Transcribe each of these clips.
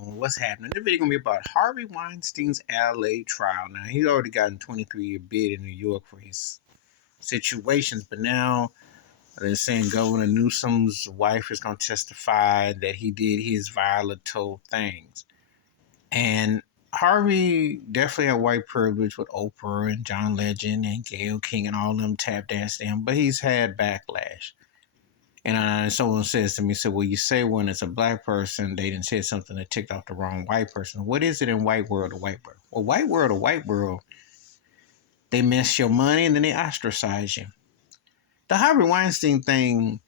on what's happening. This video gonna be about Harvey Weinstein's LA trial. Now he's already gotten 23-year bid in New York for his situations, but now they're saying Governor Newsom's wife is gonna testify that he did his violative things. And Harvey definitely had white privilege with Oprah and John Legend and Gayle King and all them tap danced him, but he's had backlash. And someone says to me, well, you say when it's a black person, they didn't say something that ticked off the wrong white person. What is it in white world to white world? Well, white world, they mess your money and then they ostracize you. The Harvey Weinstein thing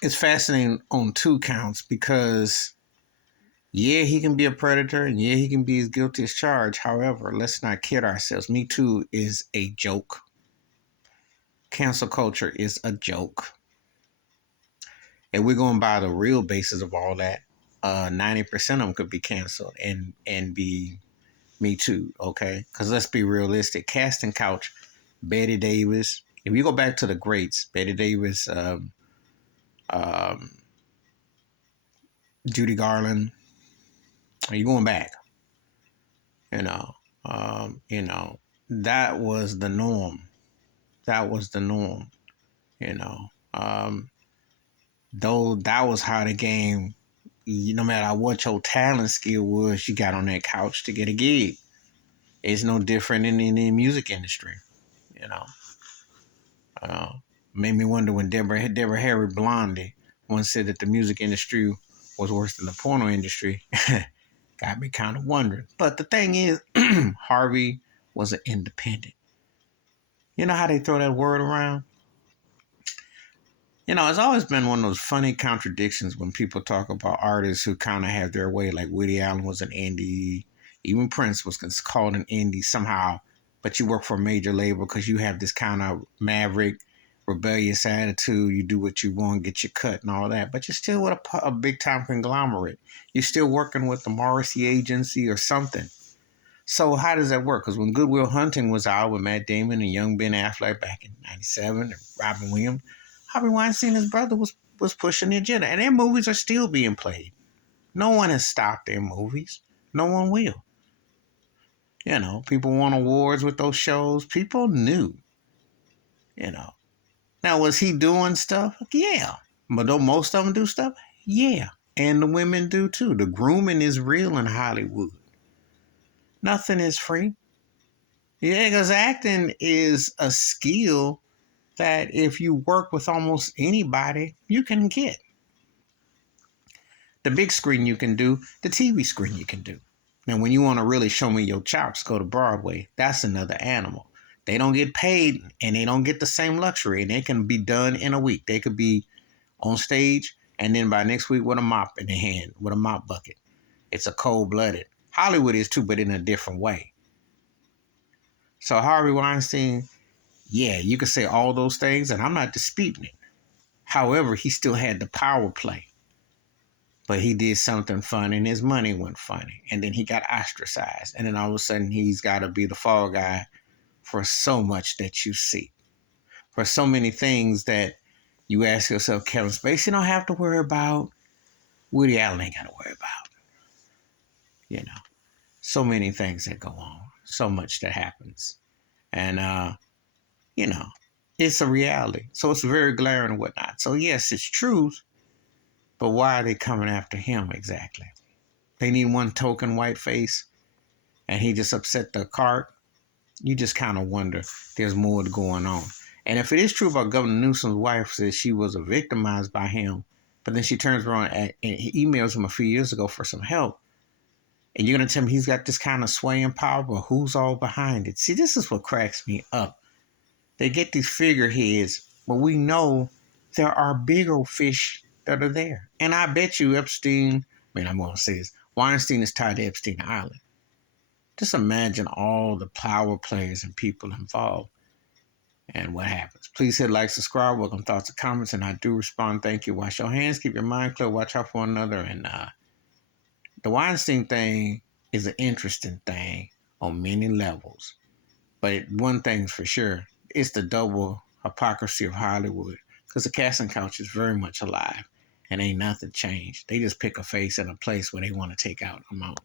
is fascinating on two counts because, yeah, he can be a predator and yeah, he can be as guilty as charged. However, let's not kid ourselves. Me Too is a joke. Cancel culture is a joke. And we're going by the real basis of all that. 90% of them could be canceled and be Me Too, okay? Because let's be realistic. Casting couch, Betty Davis. If you go back to the greats, Betty Davis, Judy Garland, are you going back? That was the norm. That was the norm, Though that was how the game, no matter what your talent skill was, you got on that couch to get a gig. It's no different in the music industry, Made me wonder when Deborah Harry Blondie once said that the music industry was worse than the porno industry. Got me kind of wondering. But the thing is, Harvey was an independent. You know how they throw that word around? It's always been one of those funny contradictions when people talk about artists who kind of have their way, like Woody Allen was an indie, even Prince was called an indie somehow, but you work for a major label because you have this kind of maverick, rebellious attitude. You do what you want, get your cut and all that, but you're still with a big-time conglomerate. You're still working with the Morrissey agency or something. So how does that work? Because when Good Will Hunting was out with Matt Damon and young Ben Affleck back in 97 and Robin Williams, Harvey Weinstein and his brother was pushing the agenda. And their movies are still being played. No one has stopped their movies. No one will. People won awards with those shows. People knew. Now, was he doing stuff? Yeah. But don't most of them do stuff? Yeah. And the women do too. The grooming is real in Hollywood. Nothing is free. Yeah, because acting is a skill that if you work with almost anybody, you can get. The big screen you can do, the TV screen you can do. Now, when you want to really show me your chops, go to Broadway. That's another animal. They don't get paid and they don't get the same luxury, and they can be done in a week. They could be on stage and then by next week with a mop in their hand, with a mop bucket. It's a cold-blooded. Hollywood is too, but in a different way. So Harvey Weinstein, yeah, you could say all those things, and I'm not disputing it. However, he still had the power play. But he did something funny, and his money went funny. And then he got ostracized. And then all of a sudden, he's got to be the fall guy for so much that you see. For so many things that you ask yourself, Kevin Spacey don't have to worry about. Woody Allen ain't got to worry about. So many things that go on. So much that happens. And, it's a reality. So it's very glaring and whatnot. So yes, it's truth. But why are they coming after him exactly? They need one token white face and he just upset the cart. You just kind of wonder there's more going on. And if it is true about Governor Newsom's wife says she was victimized by him, but then she turns around and he emails him a few years ago for some help, and you're going to tell me he's got this kind of swaying power, but who's all behind it? See, this is what cracks me up. They get these figureheads, but we know there are bigger fish that are there. And I bet you Epstein, I'm going to say this, Weinstein is tied to Epstein Island. Just imagine all the power players and people involved and what happens. Please hit like, subscribe, welcome thoughts and comments, and I do respond. Thank you. Wash your hands, keep your mind clear, watch out for one another. And the Weinstein thing is an interesting thing on many levels. But one thing's for sure, it's the double hypocrisy of Hollywood, because the casting couch is very much alive. and ain't nothing changed. They just pick a face and a place where they want to take out amount.